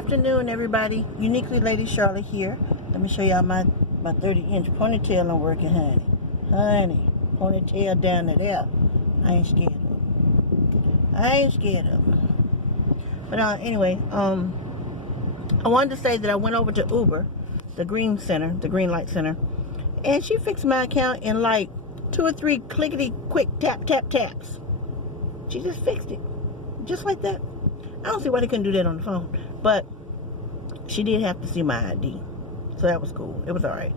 afternoon, everybody. Uniquely Lady Charlotte here. Let me show y'all my 30-inch ponytail I'm working, honey. Honey, ponytail down to there. I ain't scared of them. I ain't scared of them. But anyway, I wanted to say that I went over to Uber, the Green Light Center, and she fixed my account in like 2 or 3 clickety quick taps. She just fixed it, just like that. I don't see why they couldn't do that on the phone, but she did have to see my ID, so that was cool. It was all right.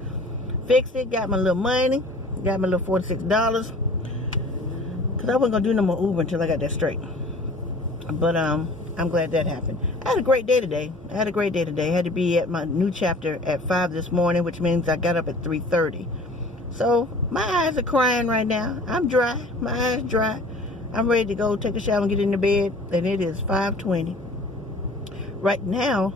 Fixed it, got my little money, got my little $46, because I wasn't gonna do no more Uber until I got that straight. But I'm glad that happened. I had a great day today. I had to be at my new chapter at 5 this morning, which means I got up at 3:30. So my eyes are crying right now. I'm dry. My eyes dry. I'm ready to go take a shower and get into bed, and it is 5:20. Right now,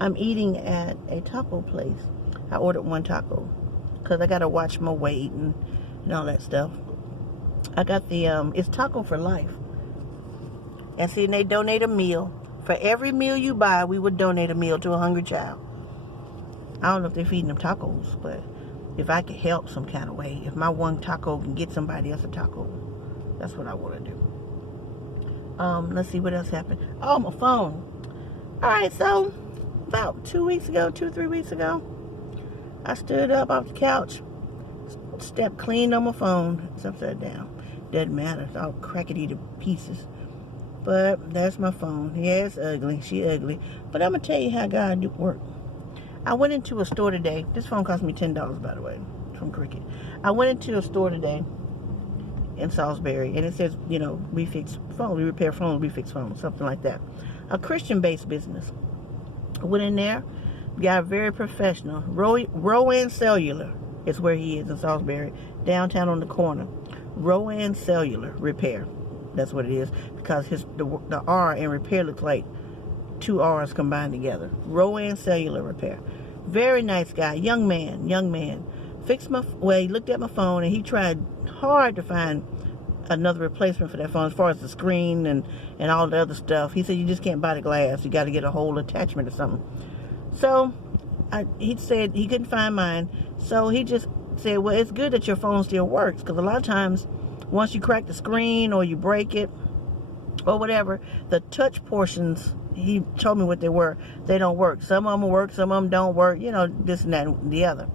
I'm eating at a taco place. I ordered 1 taco because I got to watch my weight and all that stuff. I got the, it's Taco for Life. And see, they donate a meal. For every meal you buy, we would donate a meal to a hungry child. I don't know if they're feeding them tacos, but if I could help some kind of way, if my 1 taco can get somebody else a taco, that's what I want to do. Let's see what else happened. Oh, my phone. All right, so about 2 or 3 weeks ago, I stood up off the couch, stepped clean on my phone. It's upside down. Doesn't matter. It's all crackety to pieces. But that's my phone. Yeah, it's ugly. She ugly. But I'm going to tell you how God do work. I went into a store today. This phone cost me $10, by the way, from Cricket. I went into a store today in Salisbury, and it says, you know, we fix phones, we repair phones, we fix phones, something like that. A Christian-based business. I went in there, got very professional. Rowan Cellular is where he is in Salisbury, downtown on the corner. Rowan Cellular Repair. That's what it is, because the R in repair looks like 2 R's combined together. Rowan Cellular Repair. Very nice guy, young man. He looked at my phone and he tried hard to find another replacement for that phone as far as the screen and all the other stuff. He said you just can't buy the glass. You got to get a whole attachment or something. So he said he couldn't find mine. So he just said, well, it's good that your phone still works, because a lot of times once you crack the screen or you break it or whatever, the touch portions, he told me what they were, they don't work. Some of them work, some of them don't work, you know, this and that and the other.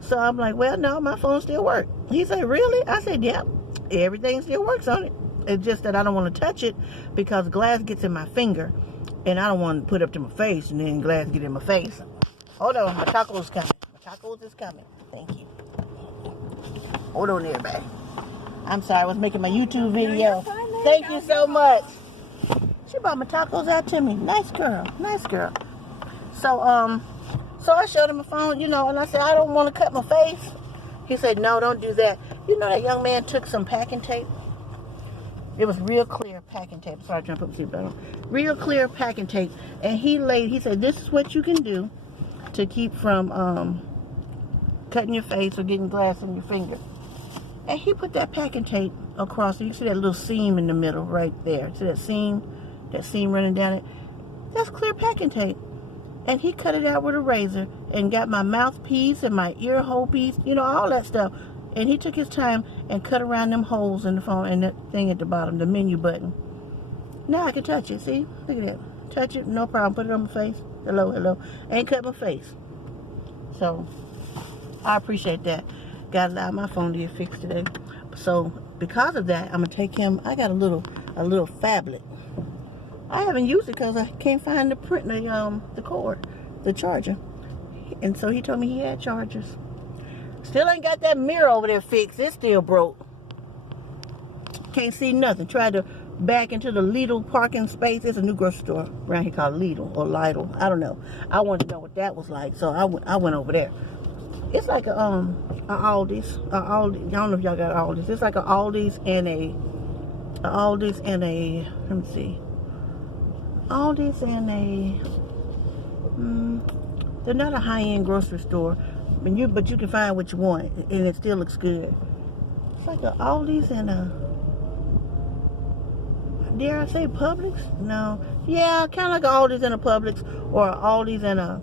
So I'm like, well, no, my phone still works. He said, really? I said, yeah, everything still works on it. It's just that I don't want to touch it because glass gets in my finger, and I don't want to put it up to my face and then glass get in my face. Hold on, my taco's coming. My tacos is coming. Thank you. Hold on, everybody. I'm sorry, I was making my YouTube video. Thank you so much. She brought my tacos out to me. Nice girl. So I showed him my phone, you know, and I said, I don't want to cut my face. He said, no, don't do that. You know, that young man took some packing tape. It was real clear packing tape. Sorry, I'm trying to put my seatbelt on. Real clear packing tape. And he said, this is what you can do to keep from cutting your face or getting glass in your finger. And he put that packing tape across it. You see that little seam in the middle right there. See that seam? That seam running down it? That's clear packing tape. And he cut it out with a razor and got my mouthpiece and my ear hole piece, you know, all that stuff. And he took his time and cut around them holes in the phone and that thing at the bottom, the menu button. Now I can touch it, see? Look at that. Touch it, no problem. Put it on my face. Hello. Ain't cut my face. So, I appreciate that. Got to allow my phone to get fixed today. So, because of that, I'm going to take him. I got a little phablet. I haven't used it because I can't find the cord, the charger. And so he told me he had chargers. Still ain't got that mirror over there fixed. It's still broke. Can't see nothing. Tried to back into the Lidl parking space. It's a new grocery store around here called Lidl or Lidl. I don't know. I wanted to know what that was like, so I went over there. It's like a Aldi's. I don't know if y'all got Aldi's. It's like a Aldi's and a let me see. Aldi's and they're not a high-end grocery store, but you can find what you want, and it still looks good. It's like a Aldi's and dare I say Publix? No. Yeah, kind of like an Aldi's and a Publix, or an Aldi's and a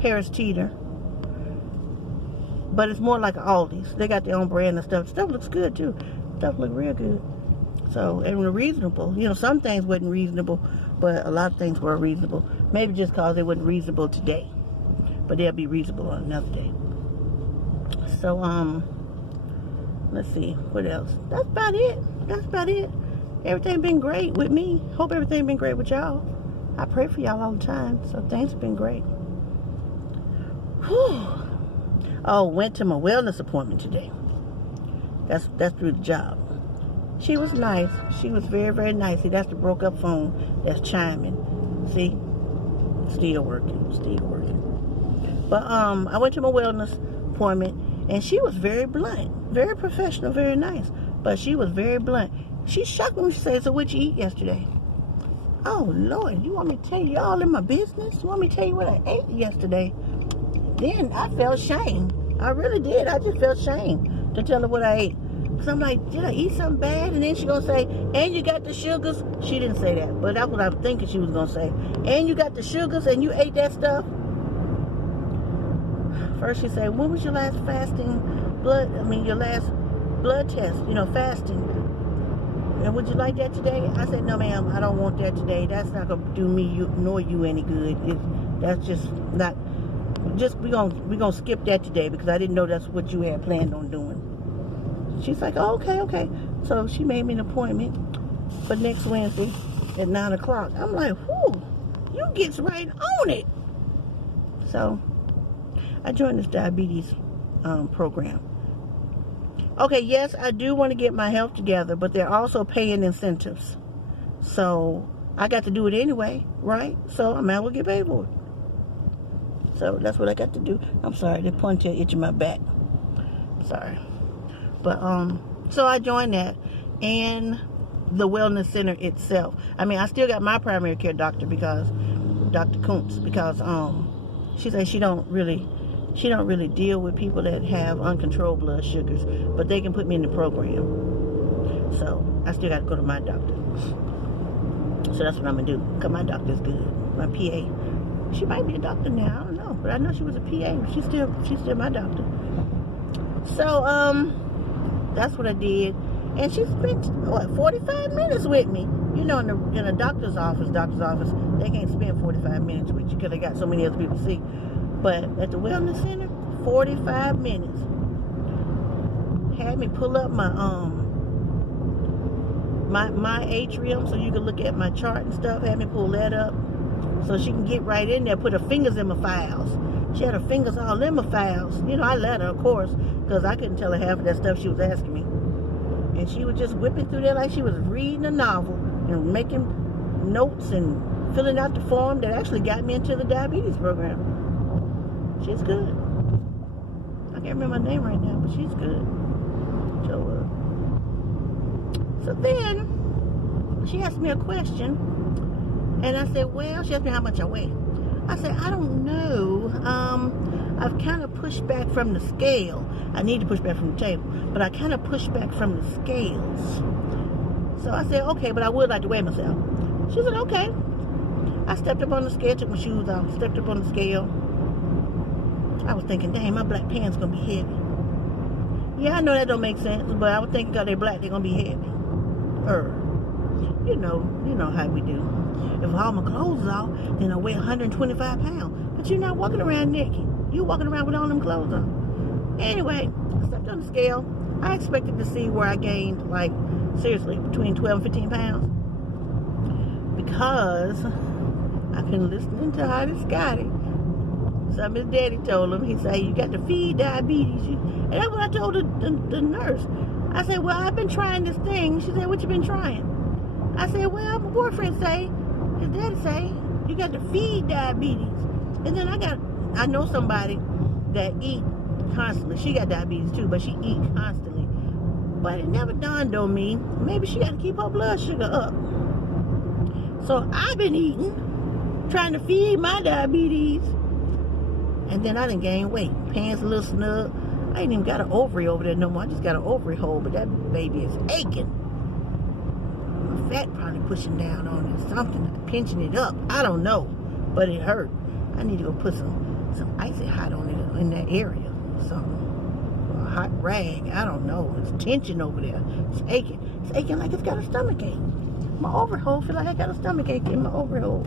Harris Teeter. But it's more like an Aldi's. They got their own brand and stuff. Stuff looks good too. Stuff look real good. So, and reasonable. You know, some things wasn't reasonable, but a lot of things were reasonable. Maybe just because they wasn't reasonable today. But they'll be reasonable on another day. So, let's see. What else? That's about it. That's about it. Everything been great with me. Hope everything been great with y'all. I pray for y'all all the time. So, things have been great. Whew. Oh, went to my wellness appointment today. That's through the job. She was nice. She was very, very nice. See, that's the broke up phone that's chiming. See? Still working. Still working. But I went to my wellness appointment, and she was very blunt. Very professional, very nice. But she was very blunt. She shocked me when she said, so what you eat yesterday? Oh, Lord, you want me to tell you all in my business? You want me to tell you what I ate yesterday? Then I felt shame. I really did. I just felt shame to tell her what I ate. So I'm like, did I eat something bad? And then she gonna say, and you got the sugars? She didn't say that, but that's what I'm thinking she was gonna say. And you got the sugars and you ate that stuff? First she said, when was your last your last blood test, fasting? And would you like that today? I said, no ma'am, I don't want that today. That's not gonna do me nor you any good. That's just not. We're gonna skip that today because I didn't know that's what you had planned on doing. She's like, oh, okay. So she made me an appointment for next Wednesday at 9 o'clock. I'm like, whoo, you gets right on it. So I joined this diabetes program. Okay, yes, I do want to get my health together, but they're also paying incentives. So I got to do it anyway, right? So I might as well get paid for it. So that's what I got to do. I'm sorry, the ponytail itching my back. Sorry. But, so I joined that. And the wellness center itself. I mean, I still got my primary care doctor because, Dr. Kuntz, because, she says she don't really deal with people that have uncontrolled blood sugars, but they can put me in the program. So I still got to go to my doctor. So that's what I'm gonna do. Cause my doctor's good. My PA. She might be a doctor now. I don't know, but I know she was a PA. But she's still my doctor. So that's what I did, and she spent 45 minutes with me. You know, in a doctor's office, they can't spend 45 minutes with you because they got so many other people to see. But at the wellness center, 45 minutes. Had me pull up my atrium so you can look at my chart and stuff. Had me pull that up so she can get right in there, put her fingers in my files. She had her fingers all in my files. You know, I let her, of course, because I couldn't tell her half of that stuff she was asking me. And she was just whipping through there like she was reading a novel and making notes and filling out the form that actually got me into the diabetes program. She's good. I can't remember her name right now, but she's good. So then she asked me a question, and I said, well, she asked me how much I weigh. I said, I don't know. I've kind of pushed back from the scale. I need to push back from the table, but I kind of pushed back from the scales. So I said, okay, but I would like to weigh myself. She said, okay. I stepped up on the scale, took my shoes off, stepped up on the scale. I was thinking, dang, my black pants gonna be heavy. Yeah, I know that don't make sense, but I was thinking because they're black, they're gonna be heavy. You know how we do. If all my clothes is off, then I weigh 125 pounds. But you're not walking around naked. You're walking around with all them clothes on. Anyway, I stepped on the scale. I expected to see where I gained, like, seriously, between 12 and 15 pounds. Because I've been listening to Hottie Scotty. Something his daddy told him. He said, you got to feed diabetes. And that's what I told the nurse. I said, well, I've been trying this thing. She said, what you been trying? I said, well, my boyfriend say, his daddy say, you got to feed diabetes. And then I know somebody that eat constantly. She got diabetes too, but she eat constantly. But it never dawned on me, maybe she got to keep her blood sugar up. So I've been eating, trying to feed my diabetes. And then I done gained weight. Pants a little snug. I ain't even got an ovary over there no more. I just got an ovary hole, but that baby is aching. my fat probably pushing down on it, something, pinching it up. I don't know, but it hurt. I need to go put some icy hot on it in that area, something, a hot rag. I don't know. It's tension over there. It's aching. It's aching like it's got a stomach ache. My overhold feel like I got a stomach ache in my overhold.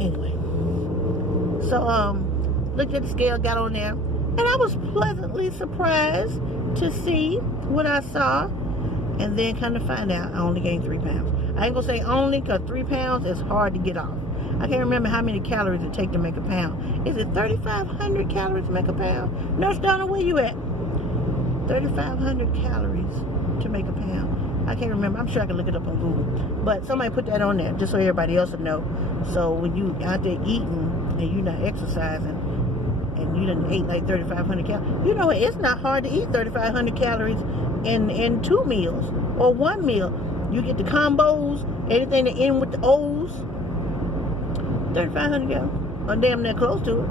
Anyway, so looked at the scale, got on there, and I was pleasantly surprised to see what I saw, and then kind of find out I only gained 3 pounds. I ain't gonna say only, because 3 pounds is hard to get off. I can't remember how many calories it take to make a pound. Is it 3,500 calories to make a pound? Nurse Donna, where you at? 3,500 calories to make a pound. I can't remember. I'm sure I can look it up on Google. But somebody put that on there just so everybody else would know. So when you out there eating and you're not exercising and you done ate like 3,500 calories, you know it's not hard to eat 3,500 calories in 2 meals or 1 meal. You get the combos, anything that end with the O's, 3,500 calories, or damn near close to it.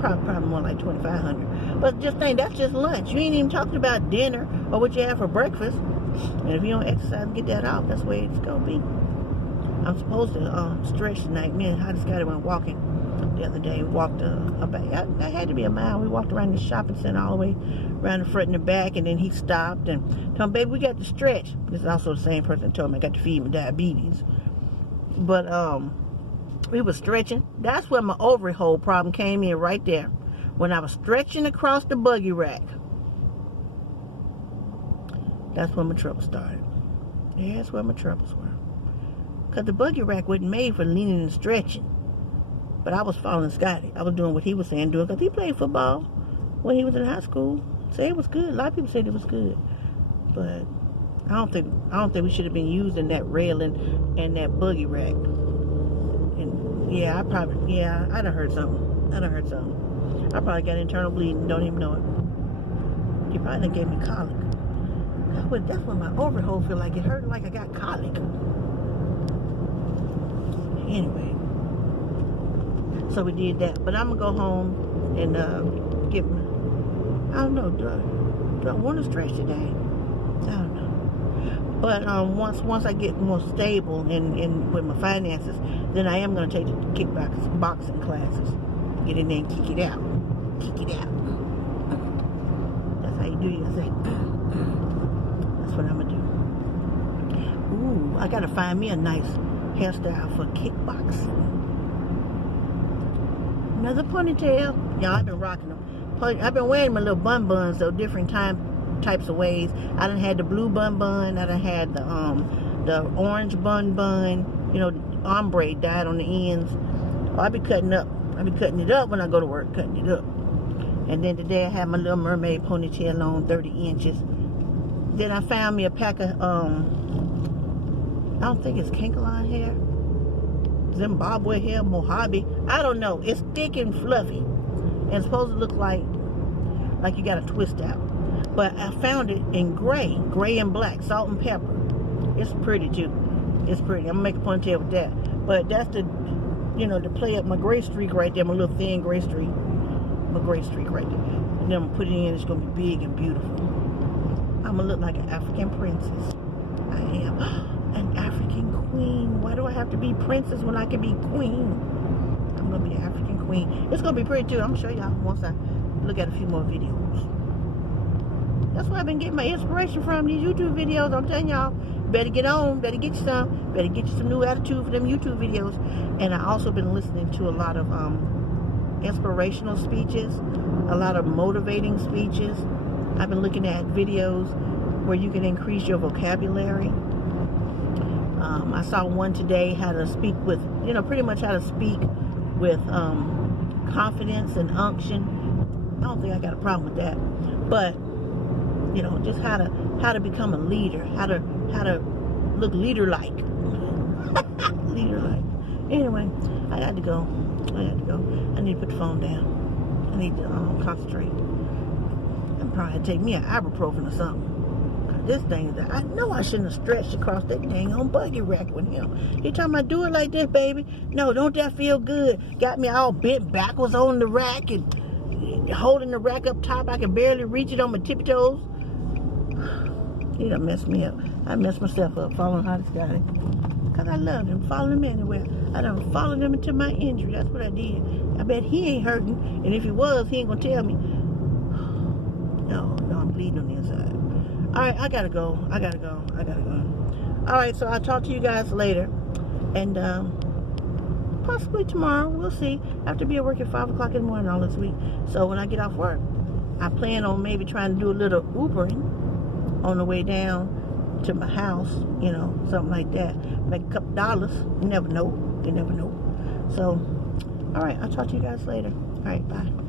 Probably more like 2,500. But just think, that's just lunch. You ain't even talking about dinner or what you have for breakfast. And if you don't exercise and get that off, that's the way it's gonna be. I'm supposed to stretch tonight. Me and Hottie Scotty went walking the other day. We walked about, that had to be a mile. We walked around the shopping center all the way around the front and the back, and then he stopped and told me, baby, we got to stretch. This is also the same person that told me I got to feed my diabetes. But we were stretching. That's where my overhold problem came in, right there. When I was stretching across the buggy rack. That's when my trouble started. Yeah, that's where my troubles were. Because the buggy rack wasn't made for leaning and stretching. But I was following Scotty. I was doing what he was saying, doing, because he played football when he was in high school. Say it was good. A lot of people said it was good. But I don't think we should have been using that railing and that buggy rack. And yeah, I done heard something. I probably got internal bleeding, don't even know it. He probably done gave me colic. That's when my overhold feel like it hurt like I got colic. Anyway, so we did that. But I'm gonna go home and get my, I don't know, do I want to stretch today? I don't know. But once I get more stable in with my finances, then I am gonna take the kickboxing classes. Get in there and kick it out. Kick it out. That's how you do your thing. That's what I'm gonna do. Ooh, I gotta find me a nice hairstyle for kickboxing. Another ponytail. Y'all, I've been rocking them. I've been wearing my little buns, so different types of ways. I done had the blue bun. I done had the orange bun. You know, the ombre dyed on the ends. Oh, I be cutting it up when I go to work, cutting it up. And then today I had my little mermaid ponytail on, 30 inches. Then I found me a pack of, I don't think it's Kankalon hair, Zimbabwe hair, Mojave. I don't know. It's thick and fluffy. And it's supposed to look like you got a twist out. But I found it in gray and black, salt and pepper. It's pretty too. It's pretty. I'm gonna make a ponytail with that. But that's to play up my gray streak right there, my little thin gray streak. My gray streak right there. And then I'm gonna put it in, it's gonna be big and beautiful. I'm gonna look like an African princess. I am. An African queen. Why do I have to be princess when I can be queen? I'm gonna be an African queen. It's gonna be pretty too. I'm gonna show y'all once I look at a few more videos. That's where I've been getting my inspiration from, these YouTube videos. I'm telling y'all, better get on, better get you some, better get you some new attitude for them YouTube videos. And I also been listening to a lot of inspirational speeches, a lot of motivating speeches. I've been looking at videos where you can increase your vocabulary. I saw one today, how to speak with, pretty much how to speak with confidence and unction. I don't think I got a problem with that, but just how to become a leader, how to look leader-like. Leader-like. Anyway, I got to go. I need to put the phone down. I need to concentrate. I'm probably take me an ibuprofen or something. This thing, I know I shouldn't have stretched across that dang on buggy rack with him. He talking about, do it like this, baby. No, don't that feel good? Got me all bent backwards on the rack and holding the rack up top. I can barely reach it on my tippy toes. He done messed me up. I messed myself up following Hot Scotty. Because I loved him, following him anywhere. I done followed him until my injury. That's what I did. I bet he ain't hurting. And if he was, he ain't going to tell me. No, I'm bleeding on the inside. All right, I got to go. All right, so I'll talk to you guys later. And possibly tomorrow. We'll see. I have to be at work at 5 o'clock in the morning all this week. So when I get off work, I plan on maybe trying to do a little Ubering on the way down to my house, you know, something like that. Make a couple dollars. You never know. So, all right, I'll talk to you guys later. All right, bye.